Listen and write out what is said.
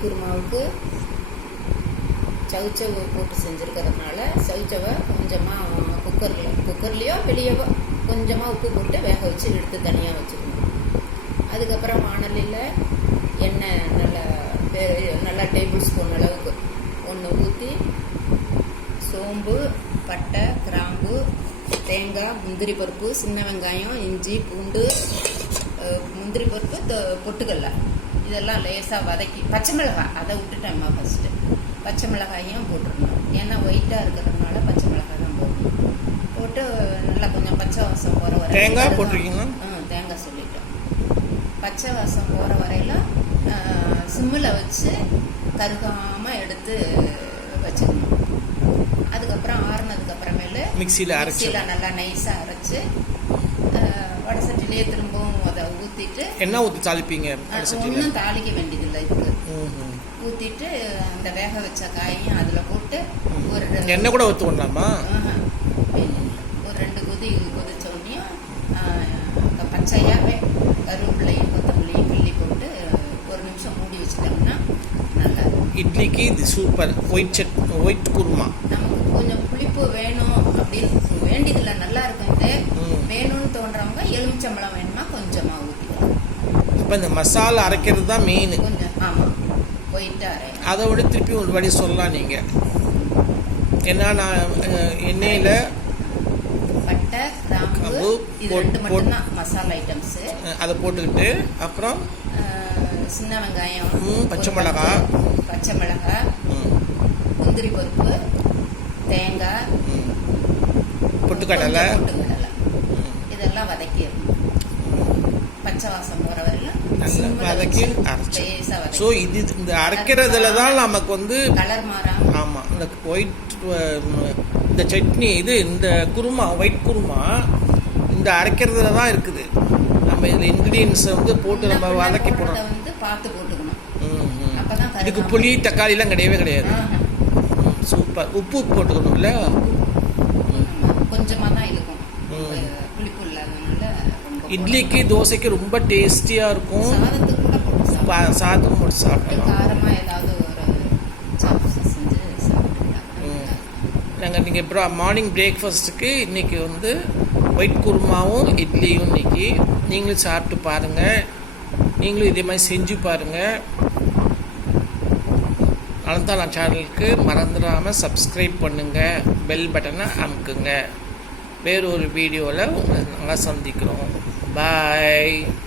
குருமாவுக்கு சவுச்சவை போட்டு செஞ்சுருக்கிறதுனால சவுச்சவை கொஞ்சமாக குக்கரில் குக்கர்லேயோ வெளியவோ கொஞ்சமாக உப்பு போட்டு வேக வச்சு எடுத்து தனியாக வச்சுக்கணும். அதுக்கப்புறம் வானலியில் எண்ணெய் நல்லா நல்லா டேபிள் ஸ்பூன் அளவுக்கு ஒன்று ஊற்றி சோம்பு பட்டை கிராம்பு தேங்காய் முந்திரி பருப்பு சின்ன வெங்காயம் இஞ்சி பூண்டு முந்திரி பருப்பு தொ- பொட்டுக்கடலை. இதெல்லாம் லேசாக வதக்கி பச்சை மிளகாய் அதை விட்டுட்டேம்மா ஃபஸ்ட்டு பச்சை மிளகாயும் போட்டுருணும் ஏன்னா ஒயிட்டாக இருக்கிறதுனால பச்சை மிளகாய் தான் போடணும். போட்டு நல்லா கொஞ்சம் பச்சை வாசம் போகிற வரை தேங்காய் போட்டிருக்கீங்களா? ஆ தேங்காய் சொல்லிட்டோம் பச்சை வாசம் போகிற வரையிலும் சிம்மில் வச்சு கருகாமல் எடுத்து வச்சுக்கணும் அதுக்கப்புறம் ஆறுனதுக்கு அப்புறமேலு மிக்சியில் அரைச்சி. நல்லா நைஸாக அரைச்சு அஹ், வடை சட்டிலேயே திரும்பவும் அதை ஊற்றிட்டு என்ன ஊற்றி தாளிப்பீங்க? ஒன்றும் தாளிக்க வேண்டியதில்லை இதுக்கு ஊற்றிட்டு அந்த வேக வச்ச காயையும் அதில் போட்டு ஒரு ரெண்டு- எண்ணெய் கூட ஊற்று கொண்டாமா ஆஹா, இல்ல. ஒரு ரெண்டு கொதி கொதிச்ச உடனேயும் பச்சையாகவே கருவேப்பிலையும் கொத்தமல்லியும் கிள்ளி போட்டு ஒரு நிமிஷம் மூடி வச்சுட்டோம்னா நல்லா இட்லிக்கு இது சூப்பர் ஒயிட் சட் ஒயிட் குருமா. நமக்கு கொஞ்சம் புளிப்பு வேணும் அப்படின்னு வேண்டியதில்லை நல்லா இருக்கும் இது. ம். இப்போ இந்த மசாலா அரைக்கிறது தான் மெயின் அதை விட திருப்பி ஒரு வழி சொல்லலாம் நீங்கள் ஏன்னா நான் எண்ணெயில் கிராம்பு மசாலா ஐட்டம்ஸு அதை போட்டுக்கிட்டு அப்புறம் சின்ன வெங்காயம். பச்சை மிளகா. பச்சை மிளகாய் முந்திரி பருப்பு தேங்காய் பொட்டுக்கடலை. இதெல்லாம் வதக்கிடணும். பச்சை வாசம் போகிற வரையிலும் நல்லா வதக்கி வச்சு அரைச்சு. லேசா வதக்கி. ஸோ இது இந்த அரைக்கிறதுல தான் நமக்கு வந்து ஆமாம் இந்த ஒயிட் இந்த சட்னி இது இந்த குருமா ஒயிட் குருமா இந்த அரைக்கிறதுல தான் இருக்குது. நம்ம இதில் இன்க்ரீடியன்ஸை வந்து போட்டு நம்ம வதக்கி பின்ன போடுறத போடணும். வந்து பார்த்து போட்டுக்கணும். ம், ம். அப்பதான் கருகாம- இதுக்கு புளி தக்காளிலாம் கிடையவே கிடையாது. சூப்பர். உப்பு போட்டுக்கணும்ல ஆமா. கொஞ்சமா தான் இருக்கும் இட்லிக்கு தோசைக்கு ரொம்ப டேஸ்டியாக இருக்கும். சாதம் போட்டு சாப்பிடலாம். நாங்கள் நீங்கள் ப்ரா மார்னிங் பிரேக்ஃபாஸ்ட்டுக்கு இன்றைக்கி வந்து ஒயிட் குருமாவும் இட்லியும் இன்னைக்கு. நீங்களும் சாப்பிட்டு பாருங்கள் நீங்களும் இதே மாதிரி செஞ்சு பாருங்கள் அனந்தாளா சேனலுக்கு மறந்துடாமல் சப்ஸ்கிரைப் பண்ணுங்கள் பெல் பட்டனை அமுக்குங்க. வேறு ஒரு வீடியோவில் உங்களை நாங்கள் சந்திக்கிறோம். Bye.